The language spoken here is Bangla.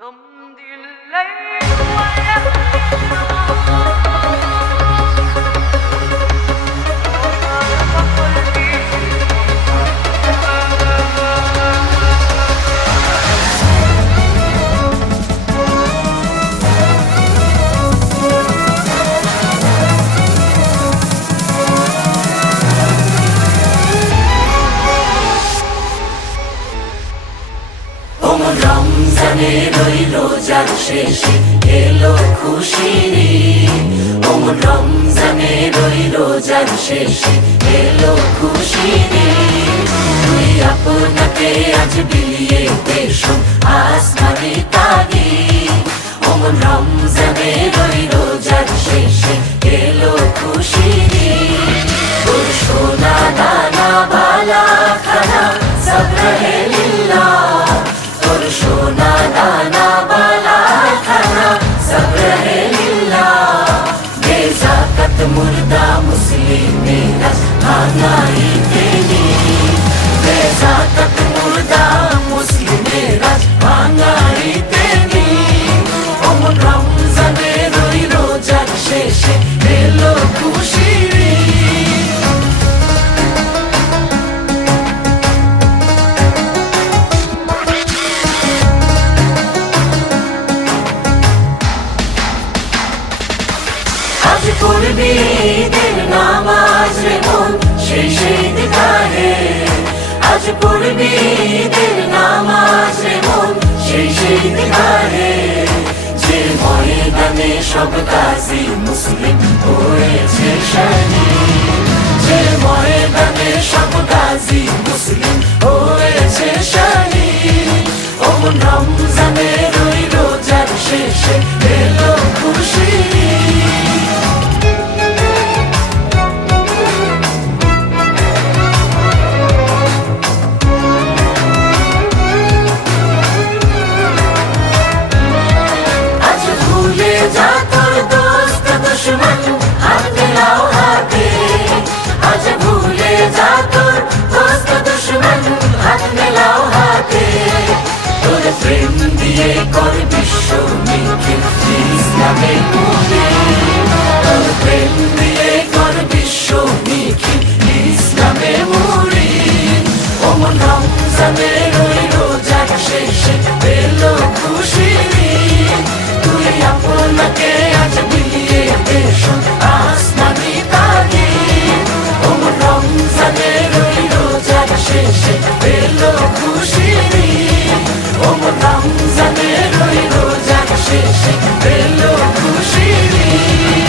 يمضي الليل ويأتي রমজানের ওই রোজার শেষে এলো খুশির ঈদ। রমজানের ওই রোজার শেষে এলো খুশির ঈদ। তুই আপনাকে আজ বিলিয়ে দেশ আসমানি তাগিদ। রমজানের ওই রোজার শেষে এলো খুশির ঈদ। তোর সোনা দানা বালা খানা সব রহে লিল্লাহ। সোনা দানা বালা খানা সব রহে লিল্লাহ। বেজাকাত মুর্দা মুসলিমেরা ভাঙাই দেনি। বেজাকাত মুর্দা মুসলিমেরা ভাঙাই দেনি। রমজানের ওই রোজার শেষে এলো খুশির ঈদ। আজ পড়বি ঈদের নামাজ রে মন সেই ঈদগাহে। আজ পড়বি ঈদের নামাজ রে মন সেই ঈদগাহে। যে ময়দানে সব গাজী মুসলিম হয়েছে শহীদ। যে ময়দানে সব গাজী মুসলিম হয়েছে শহীদ। রমজানের ওই রোজার শেষে এলো খুশির ঈদ। আজ ভুলে যা তোর দোস্ত দুশ্মন হাত মেলাও হাতে। আজ ভুলে যা তোর দোস্ত দুশ্মন হাত মেলাও হাতে। তোর প্রেম দিয়ে কর বিশ্ব নিখিল ইসলামে মুড়ি। তোর প্রেম দিয়ে কর বিশ্ব নিখিল ইসলামে মুড়ি। রমজানের ওই রোজার শেষে এলো খুশির ঈদ। তুই আপনাকে আজ বিলিয়ে দেশ আসমানি তাগিদ। রমজানের ওই রোজার শেষে এলো খুশির ঈদ। রমজানের ওই রোজার শেষে এলো খুশির ঈদ।